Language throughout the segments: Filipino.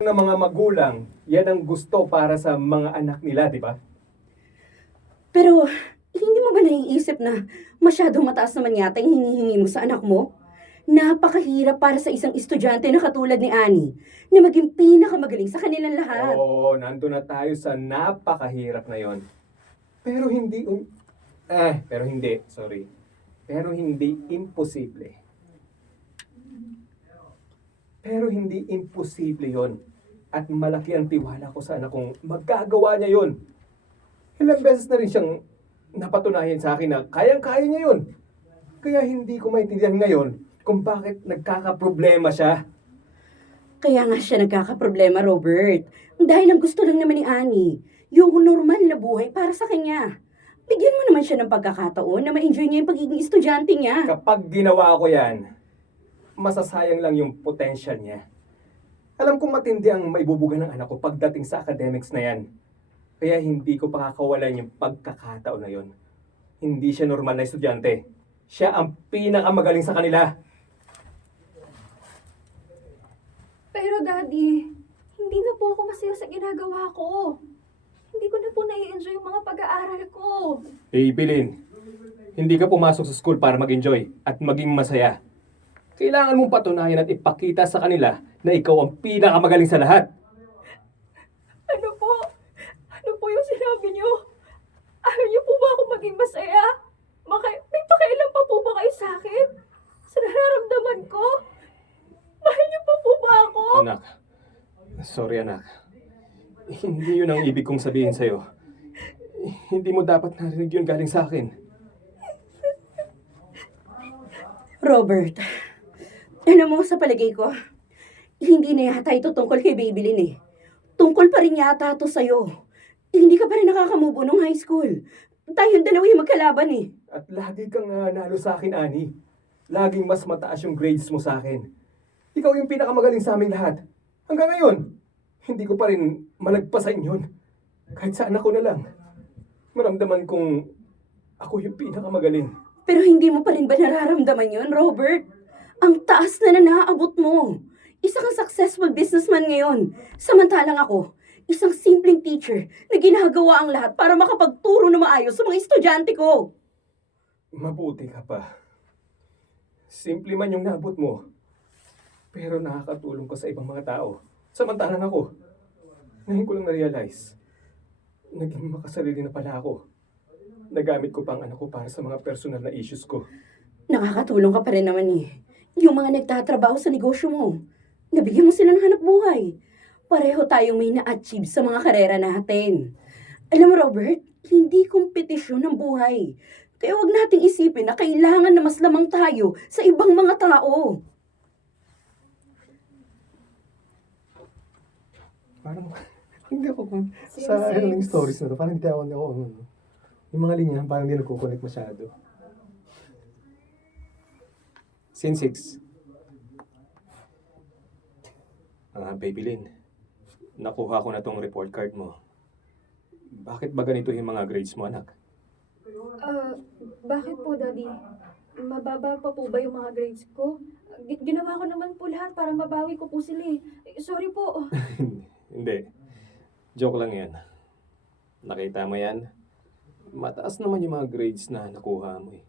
Ng mga magulang, yan ang gusto para sa mga anak nila, di ba? Pero, hindi mo ba naiisip na masyadong mataas naman yata yung hinihingi mo sa anak mo? Napakahirap para sa isang estudyante na katulad ni Annie na maging pinakamagaling sa kanilang lahat. Oo, nandun na tayo sa napakahirap na yon. Pero hindi, sorry. Pero hindi imposible. Pero hindi imposible yon. At malaki ang tiwala ko sa anak kong magagawa niya yon. Ilang beses na rin siyang napatunayan sa akin na kayang-kaya niya yon. Kaya hindi ko maintindihan ngayon kung bakit nagkakaproblema siya. Kaya nga siya nagkakaproblema, Robert. Dahil ang gusto lang naman ni Annie, yung normal na buhay para sa kanya. Bigyan mo naman siya ng pagkakataon na ma-enjoy niya yung pagiging estudyante niya. Kapag ginawa ko yan, masasayang lang yung potential niya. Alam kong matindi ang maibubuga ng anak ko pagdating sa academics na yan. Kaya hindi ko pakakawalan yung pagkakataon na yon. Hindi siya normal na estudyante. Siya ang pinakamagaling sa kanila. Pero Daddy, hindi na po ako masaya sa ginagawa ko. Hindi ko na po nai-enjoy yung mga pag-aaral ko. Bilin, hindi ka pumasok sa school para mag-enjoy at maging masaya. Kailangan mong patunayan at ipakita sa kanila na ikaw ang pinakamagaling sa lahat. Ano po? Ano po yung sinabi niyo? Ayaw niyo po ba ako maging masaya? May pakialam pa po ba kayo sa akin? Sa nararamdaman ko? Mahal niyo pa po ba ako? Anak, sorry anak. Hindi yun ang ibig kong sabihin sa'yo. Hindi mo dapat narinig yun galing sa akin. Robert, alam mo sa palagay ko, hindi na yata ito tungkol kay Babylin eh. Tungkol pa rin yata ito sa'yo. Hindi ka pa rin nakakamubo nung high school. Tayong dalawa yung magkalaban eh. At lagi kang nanalo sa akin, Ani. Laging mas mataas yung grades mo sa akin. Ikaw yung pinakamagaling sa aming lahat. Hanggang ngayon, hindi ko pa rin malagpasan yun. Kahit sa anak ko na lang. Maramdaman kong ako yung pinakamagaling. Pero hindi mo pa rin ba nararamdaman yun, Robert? Ang taas na naaabot mo. Isa kang successful businessman ngayon. Samantalang ako, isang simpleng teacher na ginagawa ang lahat para makapagturo na maayos sa mga estudyante ko. Mabuti ka pa. Simple man yung naabot mo. Pero nakakatulong ka sa ibang mga tao. Samantalang ako, ngayon ko lang na-realize, naging makasarili na pala ako. Nagamit ko pa ang anak ko para sa mga personal na issues ko. Nakakatulong ka pa rin naman eh. Yung mga nagtatrabaho sa negosyo mo, nabigyan mo sila ng hanap buhay. Pareho tayong may na-achieve sa mga karera natin. Alam mo, Robert, hindi kompetisyon ng buhay. Kaya wag nating isipin na kailangan na mas lamang tayo sa ibang mga tao. Parang, hindi ako Sa yung stories na to, parang hindi ako, yung mga linya, parang hindi nagkukunik masyado. Scene 6. Baby Lynn, nakuha ko na tong report card mo. Bakit ba ganito yung mga grades mo, anak? Bakit po, Daddy? Mababa pa po ba yung mga grades ko? Ginawa ko naman po lahat para mabawi ko po sila eh. Sorry po. Hindi. Joke lang yan. Nakita mo yan? Mataas naman yung mga grades na nakuha mo eh.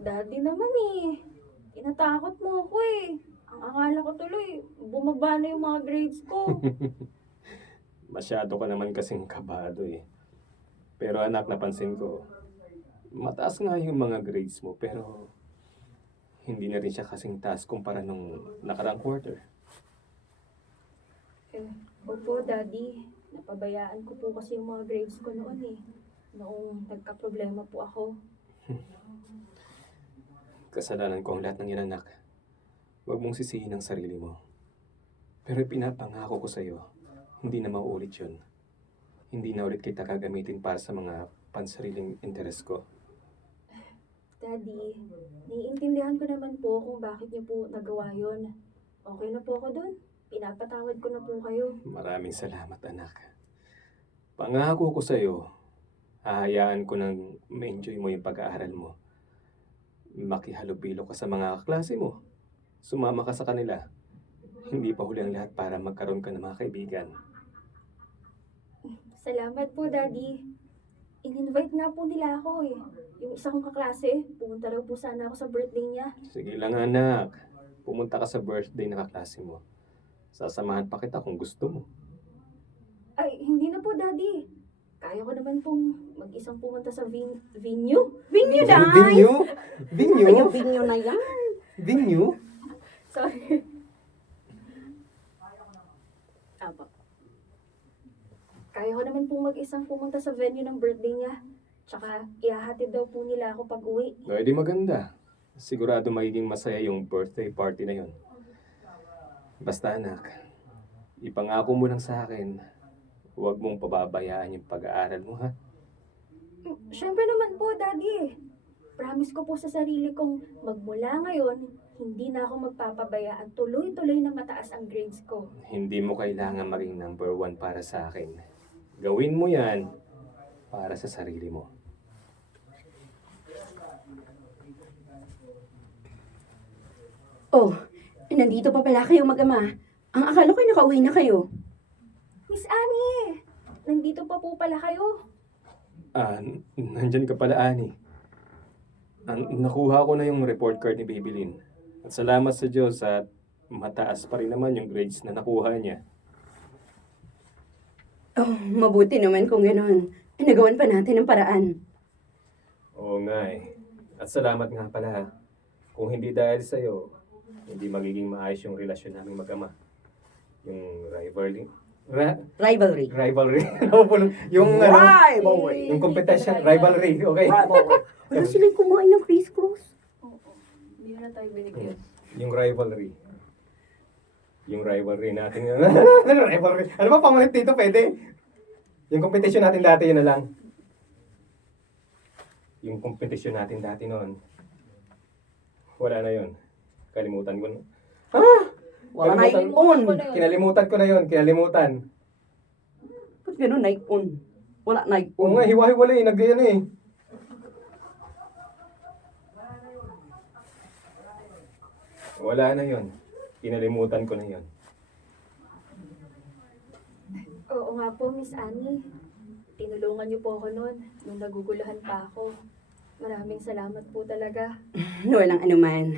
Daddy naman eh. Tinatakot mo ako eh. Ang akala ko tuloy, bumaba na yung mga grades ko. Masyado ka naman kasing kabado eh. Pero anak, napansin ko, mataas nga yung mga grades mo, pero hindi na rin siya kasing taas kumpara nung nakarang quarter. Opo, Daddy. Napabayaan ko po kasi yung mga grades ko noon eh. Noong nagka-problema po ako. Kasalanan ko ang lahat ng yan, anak. Huwag mong sisihin ang sarili mo. Pero pinapangako ko sa'yo, hindi na mauulit yun. Hindi na ulit kita gagamitin para sa mga pansariling interes ko. Daddy, naiintindihan ko naman po kung bakit niyo po nagawa yun. Okay na po ako dun. Pinapatawad ko na po kayo. Maraming salamat, anak. Pangako ko sa'yo, hahayaan ko nang ma-enjoy mo yung pag-aaral mo. Makihalubilo ka sa mga kaklase mo. Sumama ka sa kanila. hindi pa huli ang lahat para magkaroon ka ng mga kaibigan. Salamat po, Daddy. In-invite nga po nila ako eh. Yung isa kong kaklase, pumunta raw po sana ako sa birthday niya. Sige lang anak, pumunta ka sa birthday ng kaklase mo. Sasamahan pa kita kung gusto mo. Ay, hindi na po, Daddy. Kaya ko naman pong mag-isang pumunta sa venue. Vinyo na! Vinyo? Vinyo? Ay, yung vinyo na yan. Vinyo? Sorry. Apo. Kaya ko naman pong mag-isang pumunta sa venue ng birthday niya. Tsaka, ihahatid daw po nila ako pag uwi. No, edi maganda. Sigurado magiging masaya yung birthday party na yon. Basta anak, ipangako mo lang sa akin, huwag mong pababayaan yung pag-aaral mo, ha? Siyempre naman po, Daddy. Promise ko po sa sarili kong magmula ngayon, hindi na ako magpapabaya at tuloy-tuloy na mataas ang grades ko. Hindi mo kailangan maging number 1 para sa akin. Gawin mo yan para sa sarili mo. Oh, nandito pa pala kayo mag-ama. Ang akala ko nakauwi na kayo. Miss Annie! Nandito pa po pala kayo. Nandyan ka pala, Ani. Nakuha ko na yung report card ni Babylin. At salamat sa Diyos at mataas pa rin naman yung grades na nakuha niya. Oh, mabuti naman kung gano'n. Nagawan pa natin ang paraan. Oo nga eh. At salamat nga pala, ha. Kung hindi dahil sa'yo, hindi magiging maayos yung relasyon naming mag-ama. Yung rivalry. Rivalry. Rivalry. yung Rivalry. yung competition, rivalry, okay? Wala silang kumain ng Chris Cruz. Oo. Hindi na tayo binigyan. Yung rivalry. Yung rivalry natin. Rivalry. Ano ba pamalit dito, pwede? Yung competition natin dati, yun na lang. Yung competition natin dati noon. Wala na yun. Kalimutan ko na. Wala na Kalimutan- ipon. Kinalimutan ko na yun. Kinalimutan. Ba't gano'n na ipon? Wala na Oo ipon. nga, hiwa-hiwala eh. Nag-ano eh. Wala na yun. Kinalimutan ko na yun. Oo nga po, Miss Annie. Tinulungan niyo po ako noon nung naguguluhan pa ako. Maraming salamat po talaga. Walang anuman.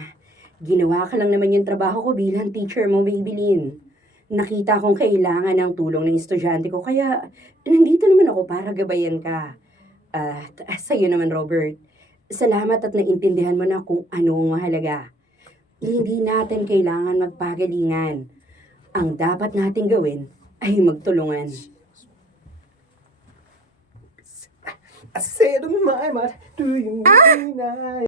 Ginawa ka lang naman yung trabaho ko bilang teacher mo, Babylin. Nakita kong kailangan ng tulong ng estudyante ko, kaya nandito naman ako para gabayan ka. At sa'yo naman, Robert. Salamat at naintindihan mo na kung ano ang mahalaga. Hindi natin kailangan magpagalingan. Ang dapat natin gawin ay magtulungan. I said, my, do you mean I